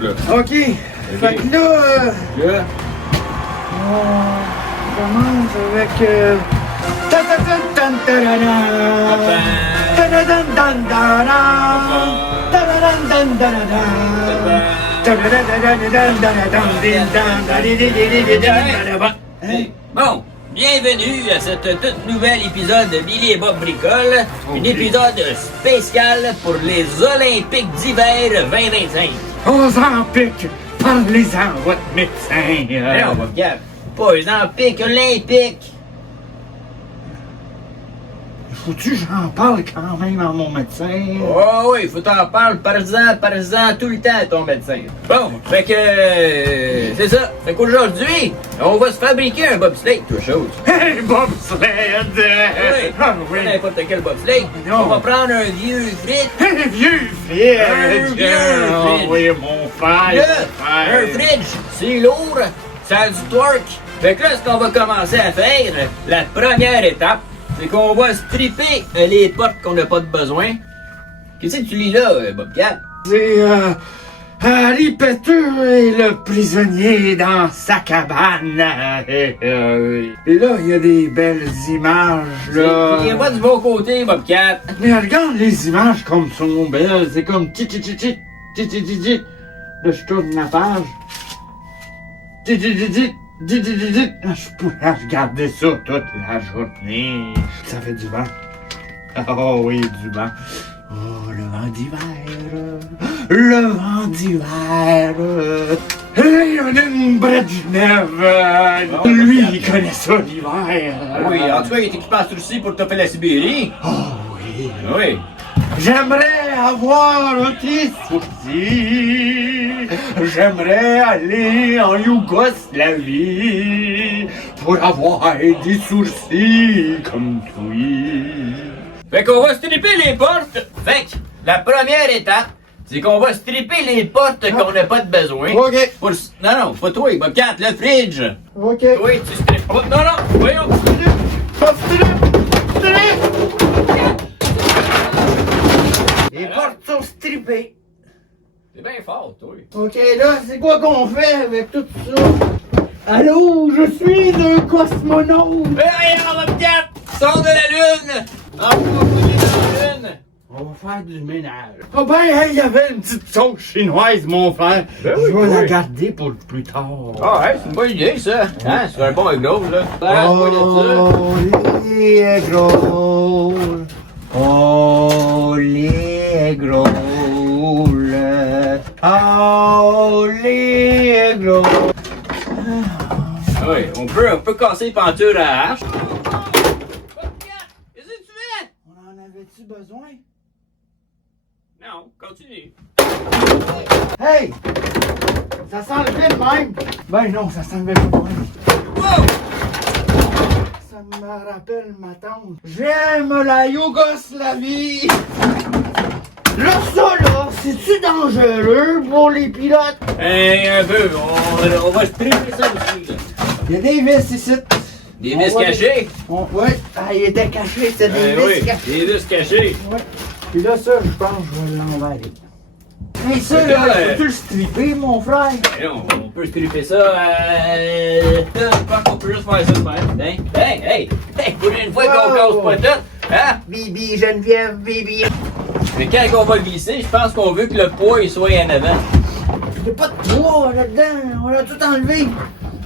étape, là. OK. Fait que là, Là, on commence avec... Hey, bon, bienvenue à cette toute nouvelle épisode de Billy et Bob Bricole. Un épisode spécial pour les Olympiques d'hiver 2025. Aux Olympiques, parlez-en à votre médecin. Non, Bob Gab, pas les Olympiques, Olympiques. Faut-tu que j'en parle quand même à mon médecin? Oh oui, faut t'en parler par-en, tout le temps à ton médecin. Bon, fait que c'est ça. Fait qu'aujourd'hui, on va se fabriquer un bobsleigh, toute chose. Hey, bobsled! Oui, Ah oui. n'importe quel bobsleigh. Non. On va prendre un vieux frit. Un vieux fridge! Un vieux Ah fridge. oui, mon frère! Là, un fridge, c'est lourd, ça a du torque. Fait que là, ce qu'on va commencer à faire, la première étape, c'est qu'on va stripper les portes qu'on n'a pas de besoin. Qu'est-ce que tu lis là, Bob Gab? C'est Harry Potter et le prisonnier dans sa cabane. Et là, il y a des belles images, là. Il n'y a pas du bon côté, Bob Gab. Mais regarde les images comme sont belles. C'est comme ti. Là, je tourne la page. Ti. Je pourrais regarder ça toute la journée. Ça fait du vent. Oh oui, du vent. Oh, le vent d'hiver. Le vent d'hiver. Léonine Brejnev. Bon, Lui, regarde. il connaît ça l'hiver. Oui, en tout cas, il est équipé en Russie pour topper la Sibérie. Oh oui. Oui. J'aimerais avoir un petit sourcil. J'aimerais aller en Yougoslavie pour avoir des sourcils comme toi. Fait qu'on va stripper les portes. Fait que la première étape, c'est qu'on va stripper les portes qu'on n'a pas de besoin. OK. Non, pas toi, Bob Gab, le fridge. OK. Toi, tu strippes. Oh, non, voyons. Les portes sont strippées. C'est bien fort, toi. OK, là, c'est quoi qu'on fait avec tout ça? Allô, je suis un cosmonaute. Hey, Bob Gab, sors de la lune. Envoie dans la lune. On va faire du ménage. Ah ben, hey, il y avait une petite sauce chinoise, mon frère. Ben oui, Je vais la oui. garder pour plus tard. Ah, ouais, c'est une bonne idée, ça. Hein, c'est un bon egg-roll, là. Parle-moi de ça. Les gros. Oh, les gros. Oh, les gros. Oui, on peut casser les pentures à la hache. Qu'est-ce que tu fais? On en avait-tu besoin? Non, continue. Hey! Ça s'enlevait de même. Ben non, ça s'enlevait pas de même. Wow! Ça me rappelle ma tante. J'aime la Yougoslavie. Là, ça, là, c'est-tu dangereux pour les pilotes? Hey, un peu, on va stripper ça aussi, là. Il y a des vis ici. Des On vis va cachées? Ouais. Ah, il était caché, c'était des vis Oui, cachées. des vis cachées. Ouais. Puis là, ça, je pense que je vais l'enlever. Mais ça, Fait que là, là, peux-tu le stripper, mon frère? Hey, on peut stripper ça, je pense qu'on peut juste faire ça de même. Hein? Hey, pour une fois qu'on casse pas tout, hein? Bibi, Geneviève, Bibi. Mais quand on va le visser, je pense qu'on veut que le poids il soit en avant. Il n'y a pas de poids là-dedans, on l'a tout enlevé.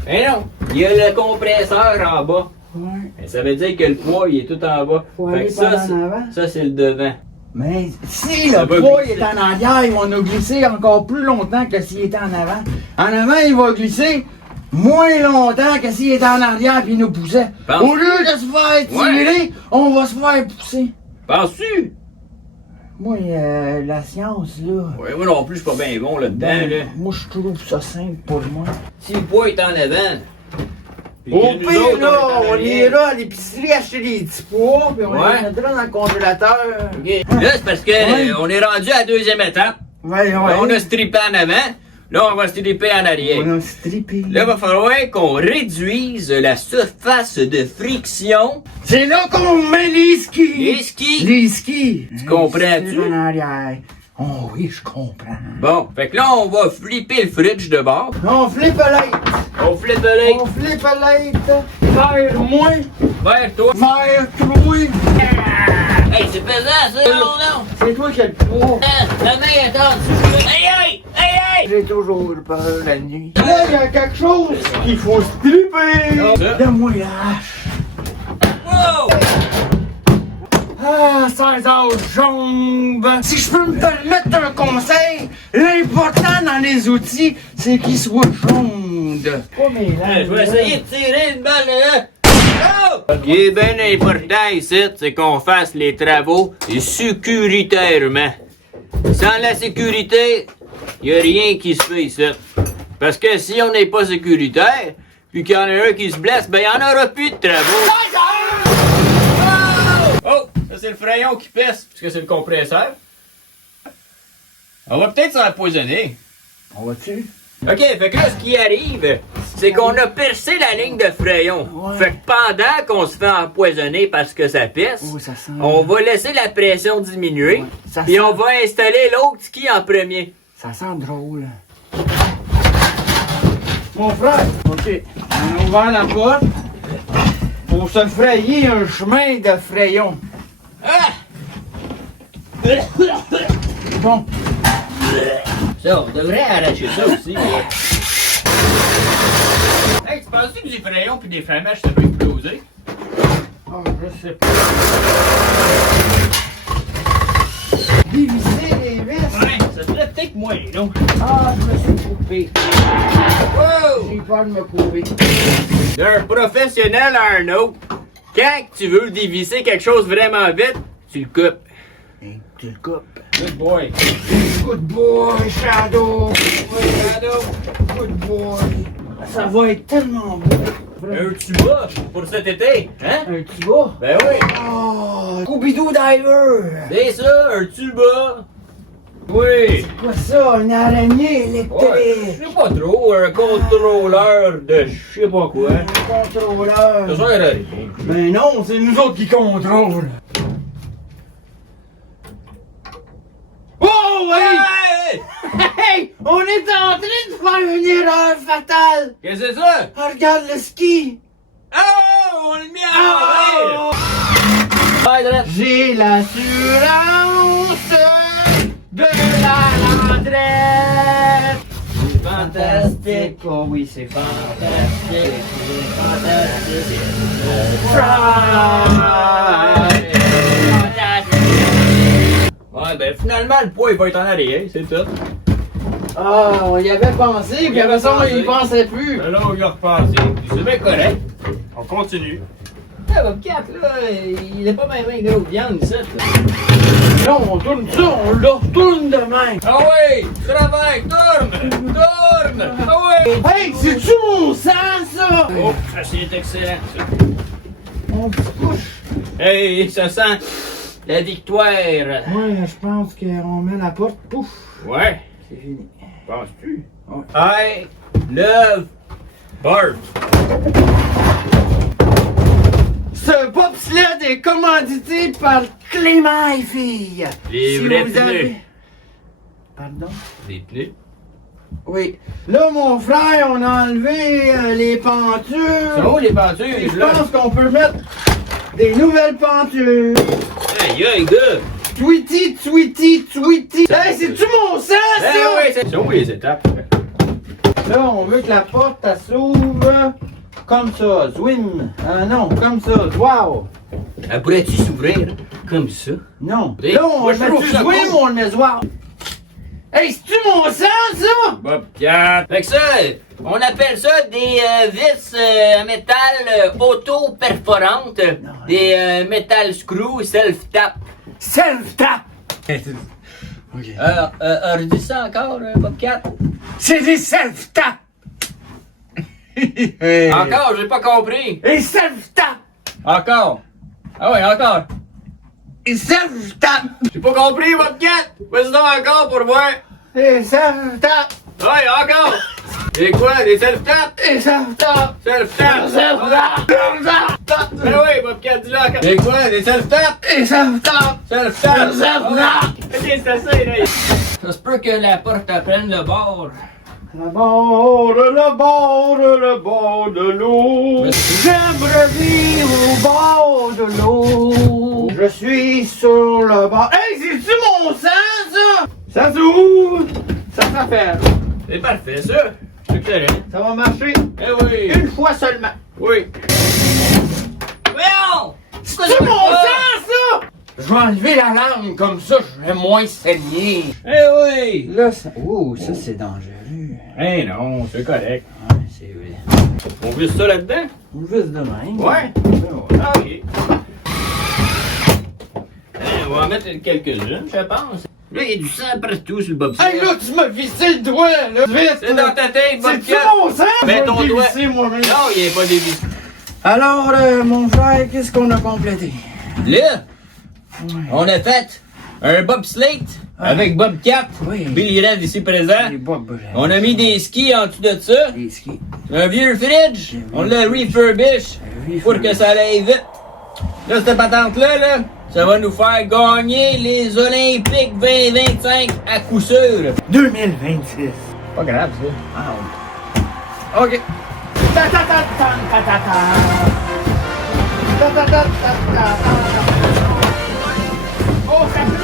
Mais non, il y a le compresseur en bas. Ouais. Et ça veut dire que le poids il est tout en bas. Faut Fait aller que ça, par en avant. ça c'est le devant. Mais si Ça le va poids glisser. est en arrière, il va nous glisser encore plus longtemps que s'il était en avant. En avant, il va glisser moins longtemps que s'il était en arrière puis il nous poussait. Pense- Au lieu de se faire tirer, on va se faire pousser. Penses-tu? Moi, la science, là. Ouais, moi non plus, je suis pas bien bon là-dedans. Là. Moi, je trouve ça simple pour moi. Si le poids est en avant. puis Au que nous pire, autres, là, en on arrière. ira à l'épicerie acheter des petits pois, puis on Ouais. les mettra dans le congélateur. Ok. Là, c'est parce que Ouais. on est rendu à la deuxième étape. Ouais, Là, on a strippé en avant. Là, on va stripper en arrière. On a strippé. Là, il va falloir qu'on réduise la surface de friction. C'est là qu'on met les skis. Les skis. Les skis. Tu comprends-tu? En arrière. Oh oui, je comprends. Bon, fait que là, on va flipper le fridge de bord. On flippe light. On flippe le lait. On flippe light. Vers moi. Vers toi. Vers toi. Hey, c'est pesant, ça! Non, non! C'est toi qui as le poids. La main est tendue. Hey, hey! Hey, hey! J'ai toujours peur la nuit. Là, il y a quelque chose qu'il faut stripper. Donne-moi la hache. Wow! Ah, 16 heures jambes. Si je peux me permettre un conseil, l'important dans les outils, c'est qu'ils soient jaunes. Pas mes Je vais essayer de tirer une balle là. Oh! Ce qui est bien important ici, c'est qu'on fasse les travaux sécuritairement. Sans la sécurité, y a rien qui se fait ici. Parce que si on n'est pas sécuritaire, puis qu'il y en a un qui se blesse, ben y en aura plus de travaux. Oh! Ça c'est le frayon qui pèse, parce que c'est le compresseur. On va peut-être s'empoisonner. On va-tu? OK, fait que là, ce qui arrive, c'est qu'on a percé la ligne de frayon. Ouais. Fait que pendant qu'on se fait empoisonner parce que ça pèse, Oh, ça sent... on va laisser la pression diminuer, Ouais, ça puis sent- on va installer l'autre ski en premier. Ça sent drôle. Mon frère, OK, on a ouvert la porte pour se frayer un chemin de frayon. Ah! Bon, Ça, on devrait arracher ça aussi. Hey, tu penses que des frayons puis des flamèches, ça peut exploser? oh, je sais pas. Dévisser les vis. Ouais, ça serait peut-être moins long. Ah, je me suis coupé. Wow! J'ai peur de me couper. D'un professionnel à un autre, quand tu veux dévisser quelque chose vraiment vite, tu le coupes. Hey, tu le coupes. Good boy. Good boy, Shadow. Shadow. Good boy. Ça va être tellement beau. Un tuba pour cet été, hein? Un tuba. Ben oui, Oh, Scooby-Doo Diver. c'est ça, un tuba. Oui. Quoi ça, une araignée électrique? Ouais, je sais pas trop, un contrôleur de je sais pas quoi. Un contrôleur. Ça sert à rien. Ben non, c'est nous autres qui contrôlent. Oh, hey! Hey! Hey! On est en train de faire une erreur fatale! Qu'est-ce que c'est ça? Ah, regarde le ski! Oh! On le met à l'envers! Ouais, drette. J'ai l'assurance de la landrette! C'est fantastique. Oh oui, c'est fantastique! C'est fantastique. Fantastique! Ouais, ben finalement, le poids il va être en arrière, c'est tout. Ah, on y avait pensé, puis après ça, on y pensait plus! Ben là, on y a repassé. C'est bien correct. On continue. Ah, Bobcat, là, il est pas bien gros de viande, ça. Là, on tourne ça, on le retourne demain! Ah ouais! Travaille! Tourne! Tourne! Ah ouais! Hey, c'est-tu mon sang, ça? Oh, ça c'est excellent, ça. On se couche! Hey, ça sent la victoire. Ouais, je pense qu'on met la porte, pouf! Ouais. C'est fini. Penses-tu? Ouais. I love Bart. Ce bobsled est commandité par Clément et Fille. Les vrais pneus. Pardon? Des pneus. Oui. Là, mon frère, on a enlevé les pentures. Ça va les peintures, Et je là? pense qu'on peut mettre des nouvelles pentures. Aïe, aïe, gars! Tweety, tweety, tweety. Hey, c'est-tu mon sang, Eh ça? oui, c'est où les étapes? Là, on veut que la porte, elle s'ouvre comme ça. Zwim. Non, comme ça. Wow. Elle pourrait-tu s'ouvrir comme ça? Non. Et Là, on moi, je met trouve du ça Zwim, cool. on est wow. Hey, c'est-tu mon sang, ça? Bobcat. Fait que ça, on appelle ça des vis métal auto-perforantes. Des metal screw self-tap. Self-tap. OK. Redis ça encore, Bobcat? C'est des self-tap. Encore, j'ai pas compris. Et self-tap. Encore. Ah ouais, encore. Et self-tap. J'ai pas compris, Bobcat. Vas-y donc encore pour voir. Et self-tap. Ouais, encore. Et quoi, des self-tap? Et self-tap. Self-tap. Self-tap. Self-tap. Ben oui, Bobcat, dis-le encore. Et quoi, des self-tap? Et self-tap. Self-tap. Self-tap. Ok, c'est assez, là. Ça se peut que la porte prenne le bord. Le bord de l'eau. J'aimerais vivre au bord de l'eau. Je suis sur le bord. Hey, c'est-tu mon sang, ça? Ça s'ouvre. Ça s'appelle. C'est parfait, ça. C'est excellent. Ça va marcher Eh oui. une fois seulement. Oui. Voyons! C'est mon sang, ça! Je vais enlever la langue, comme ça, je vais moins saigner. Eh oui! Là, ça... Oh, ça, c'est dangereux. Eh non, c'est correct. Ouais, c'est vrai. On vise ça là-dedans? On le vise de même. Ouais. Ouais. Ok. On va en mettre quelques-unes, je pense. Là, il y a du sang partout sur le bobcat. Hey, là, tu m'as vissé le doigt, là! Vite! C'est dans ta tête, C'est-tu bobcat! mon sang? Mets Je vais ton le doigt. dévisser moi-même. Non, il n'est pas dévissé. Alors, mon frère, qu'est-ce qu'on a complété? Là, on a fait un bobsleigh avec Bobcat, Oui. Billy Red ici présent. Les bobs. On a mis des skis en dessous de ça. Des skis. Un vieux fridge. On l'a refurbish pour que ça aille vite. Là, cette patente-là, là, ça va nous faire gagner les Olympiques 2025 à coup sûr. 2026. Pas grave, ça. Ah, OK. Ta ta ta ta ta ta ta. Ta ta ta ta ta ta. Oh, ça fait